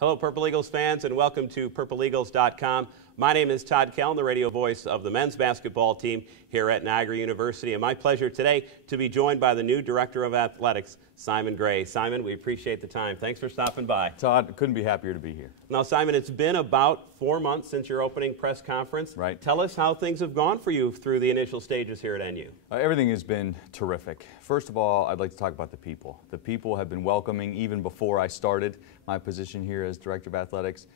Hello, Purple Eagles fans, and welcome to PurpleEagles.com. My name is Todd Callen, the radio voice of the men's basketball team here at Niagara University, and my pleasure today to be joined by the new Director of Athletics, Simon Gray. Simon, we appreciate the time. Thanks for stopping by. Todd, couldn't be happier to be here. Now, Simon, it's been about 4 months since your opening press conference. Right. Tell us how things have gone for you through the initial stages here at NU. Everything has been terrific. First of all, I'd like to talk about the people. The people have been welcoming even before I started my position here as Director of Athletics.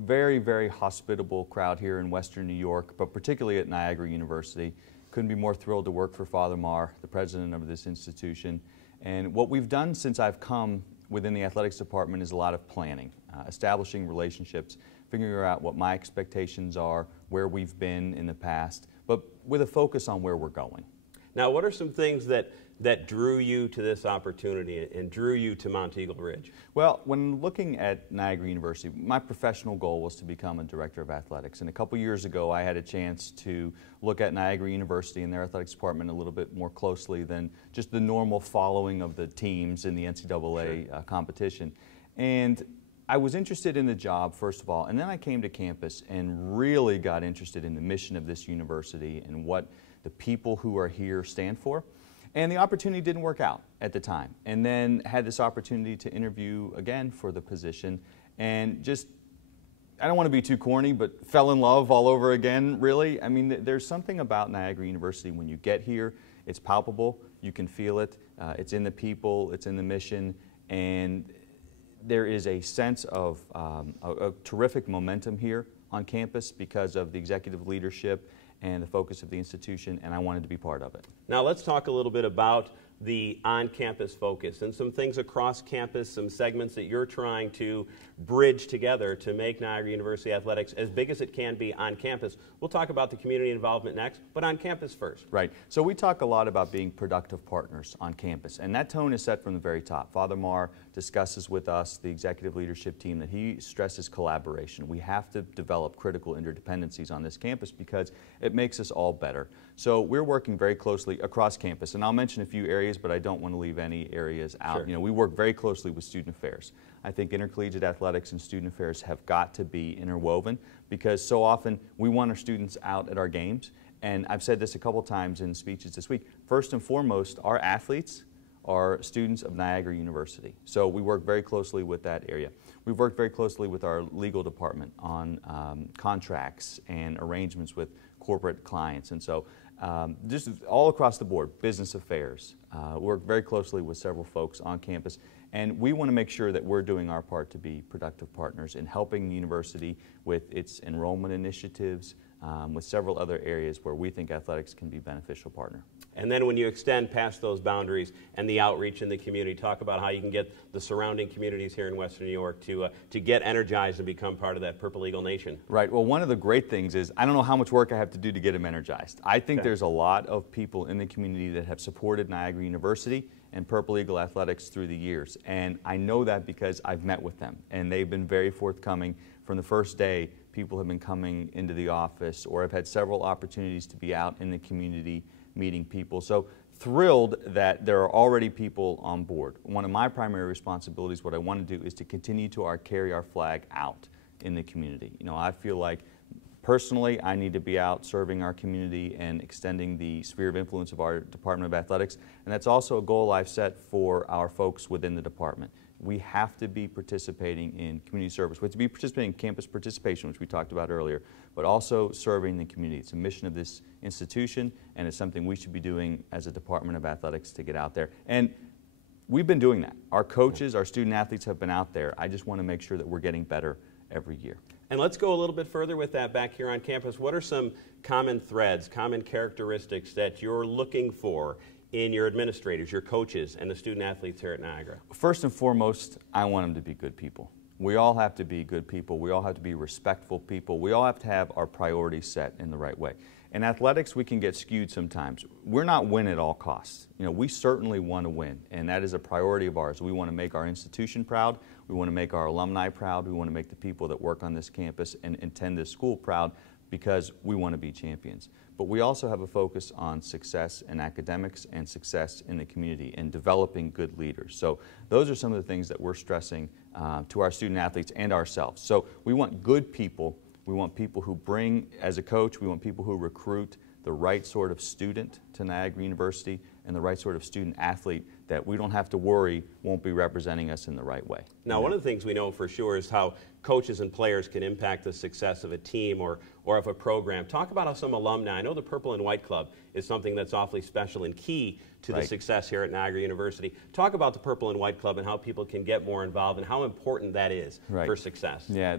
Very, very hospitable crowd here in Western New York, but particularly at Niagara University. Couldn't be more thrilled to work for Father Marr, the president of this institution. And what we've done since I've come within the athletics department is a lot of planning, establishing relationships, figuring out what my expectations are, where we've been in the past, but with a focus on where we're going. Now, what are some things that drew you to this opportunity and drew you to Mount Eagle Ridge? Well, when looking at Niagara University, my professional goal was to become a director of athletics. And a couple years ago, I had a chance to look at Niagara University and their athletics department a little bit more closely than just the normal following of the teams in the NCAA competition. And I was interested in the job, first of all, and then I came to campus and really got interested in the mission of this university and what the people who are here stand for. And the opportunity didn't work out at the time. And then had this opportunity to interview again for the position and just, I don't want to be too corny, but fell in love all over again, really. I mean, there's something about Niagara University when you get here, it's palpable, you can feel it, it's in the people, it's in the mission, and there is a sense of a terrific momentum here on campus because of the executive leadership and the focus of the institution, and I wanted to be part of it. Now let's talk a little bit about the on-campus focus and some things across campus, some segments that you're trying to bridge together to make Niagara University Athletics as big as it can be on campus. We'll talk about the community involvement next, but on campus first. Right. So we talk a lot about being productive partners on campus, and that tone is set from the very top. Father Marr discusses with us, the executive leadership team, that he stresses collaboration. We have to develop critical interdependencies on this campus because it makes us all better. So we're working very closely across campus, and I'll mention a few areas, but I don't want to leave any areas out. Sure. You know, we work very closely with student affairs. I think intercollegiate athletics and student affairs have got to be interwoven because so often we want our students out at our games, and I've said this a couple times in speeches this week. First and foremost, our athletes are students of Niagara University. So we work very closely with that area. We've worked very closely with our legal department on contracts and arrangements with corporate clients. And so just all across the board, business affairs. Work very closely with several folks on campus. And we want to make sure that we're doing our part to be productive partners in helping the university with its enrollment initiatives, with several other areas where we think athletics can be a beneficial partner. And then when you extend past those boundaries and the outreach in the community, talk about how you can get the surrounding communities here in Western New York to get energized and become part of that Purple Eagle Nation. Right. Well, one of the great things is I don't know how much work I have to do to get them energized. I think there's a lot of people in the community that have supported Niagara University and Purple Eagle Athletics through the years. And I know that because I've met with them, and they've been very forthcoming. From the first day, people have been coming into the office, or I've had several opportunities to be out in the community meeting people. So thrilled that there are already people on board. One of my primary responsibilities, what I want to do, is to continue to carry our flag out in the community. You know, I feel like personally I need to be out serving our community and extending the sphere of influence of our Department of Athletics, and that's also a goal I've set for our folks within the department. We have to be participating in community service. We have to be participating in campus participation, which we talked about earlier, but also serving the community. It's a mission of this institution, and it's something we should be doing as a Department of Athletics to get out there. And we've been doing that. Our coaches, our student athletes have been out there. I just want to make sure that we're getting better every year. And let's go a little bit further with that back here on campus. What are some common threads, common characteristics that you're looking for in your administrators, your coaches, and the student athletes here at Niagara? First and foremost, I want them to be good people. We all have to be good people. We all have to be respectful people. We all have to have our priorities set in the right way. In athletics, we can get skewed sometimes. We're not win at all costs. You know, we certainly want to win, and that is a priority of ours. We want to make our institution proud. We want to make our alumni proud. We want to make the people that work on this campus and attend this school proud because we want to be champions. But we also have a focus on success in academics and success in the community and developing good leaders. So those are some of the things that we're stressing to our student athletes and ourselves. So we want good people. We want people who bring, as a coach, we want people who recruit the right sort of student to Niagara University and the right sort of student athlete that we don't have to worry won't be representing us in the right way. Now, one of the things we know for sure is how coaches and players can impact the success of a team or of a program. Talk about how some alumni, I know the Purple and White Club is something that's awfully special and key to the success here at Niagara University. Talk about the Purple and White Club and how people can get more involved and how important that is for success. Yeah.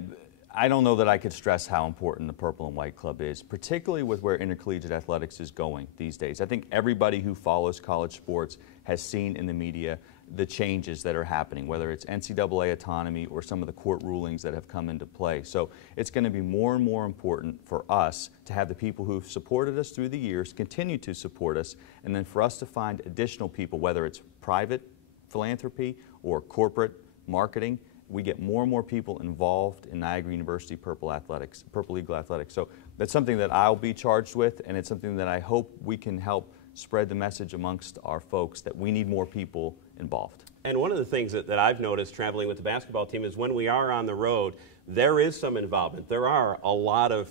I don't know that I could stress how important the Purple and White Club is, particularly with where intercollegiate athletics is going these days. I think everybody who follows college sports has seen in the media the changes that are happening, whether it's NCAA autonomy or some of the court rulings that have come into play. So it's going to be more and more important for us to have the people who've supported us through the years continue to support us, and then for us to find additional people, whether it's private philanthropy or corporate marketing. We get more and more people involved in Niagara University Purple Eagle Athletics. So that's something that I'll be charged with, and it's something that I hope we can help spread the message amongst our folks that we need more people involved. And one of the things that I've noticed traveling with the basketball team is when we are on the road, there is some involvement. There are a lot of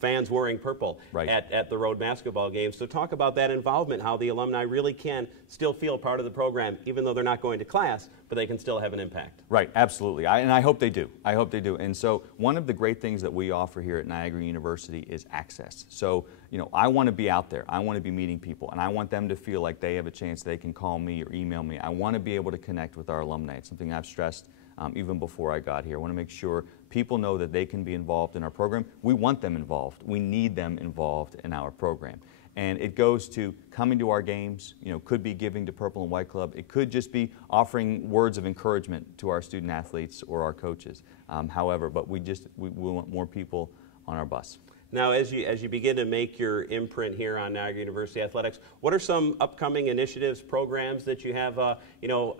fans wearing purple at the road basketball games. So talk about that involvement, how the alumni really can still feel part of the program, even though they're not going to class, but they can still have an impact. Right, absolutely. And I hope they do. I hope they do. And so one of the great things that we offer here at Niagara University is access. So, you know, I want to be out there. I want to be meeting people, and I want them to feel like they have a chance they can call me or email me. I want to be able to connect with our alumni. It's something I've stressed even before I got here. I want to make sure people know that they can be involved in our program. We want them involved. We need them involved in our program. And it goes to coming to our games, you know, could be giving to Purple and White Club. It could just be offering words of encouragement to our student athletes or our coaches. However, but we want more people on our bus. Now, as you begin to make your imprint here on Niagara University Athletics, what are some upcoming initiatives, programs that you have,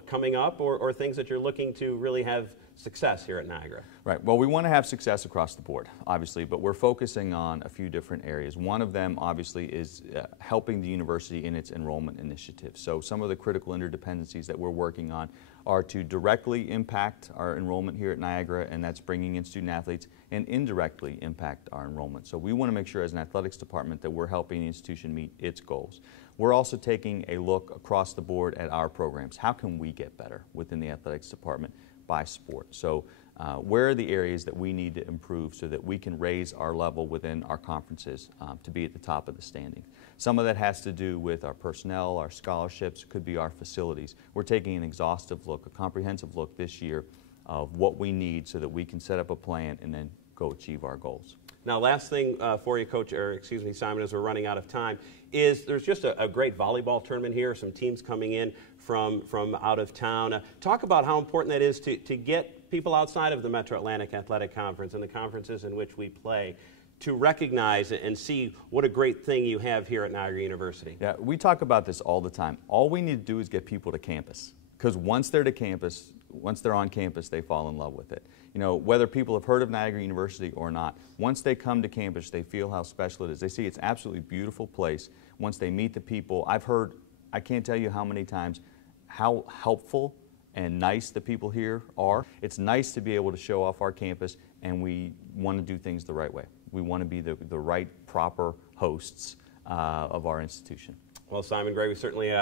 coming up, or things that you're looking to really have success here at Niagara? Right. Well, we want to have success across the board, obviously, but we're focusing on a few different areas. One of them, obviously, is helping the university in its enrollment initiative. So some of the critical interdependencies that we're working on are to directly impact our enrollment here at Niagara, and that's bringing in student athletes, and indirectly impact our enrollment. So we want to make sure as an athletics department that we're helping the institution meet its goals. We're also taking a look across the board at our programs. How can we get better within the athletics department by sport? So where are the areas that we need to improve so that we can raise our level within our conferences to be at the top of the standings? Some of that has to do with our personnel, our scholarships, could be our facilities. We're taking an exhaustive look, a comprehensive look this year of what we need so that we can set up a plan and then go achieve our goals. Now, last thing for you, Coach, or excuse me, Simon, as we're running out of time, is there's just a great volleyball tournament here, some teams coming in from out of town. Talk about how important that is to get people outside of the Metro Atlantic Athletic Conference and the conferences in which we play to recognize and see what a great thing you have here at Niagara University. Yeah, we talk about this all the time. All we need to do is get people to campus, because once they're on campus, they fall in love with it. You know, whether people have heard of Niagara University or not, once they come to campus, they feel how special it is. They see it's an absolutely beautiful place. Once they meet the people, I've heard, I can't tell you how many times, how helpful and nice the people here are. It's nice to be able to show off our campus, and we want to do things the right way. We want to be the right, proper hosts of our institution. Well, Simon Gray, we certainly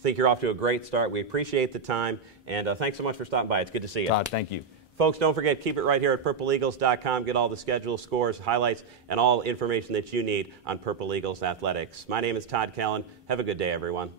think you're off to a great start. We appreciate the time, and thanks so much for stopping by. It's good to see you. Todd, thank you. Folks, don't forget, keep it right here at purpleeagles.com. Get all the schedule, scores, highlights, and all information that you need on Purple Eagles Athletics. My name is Todd Callen. Have a good day, everyone.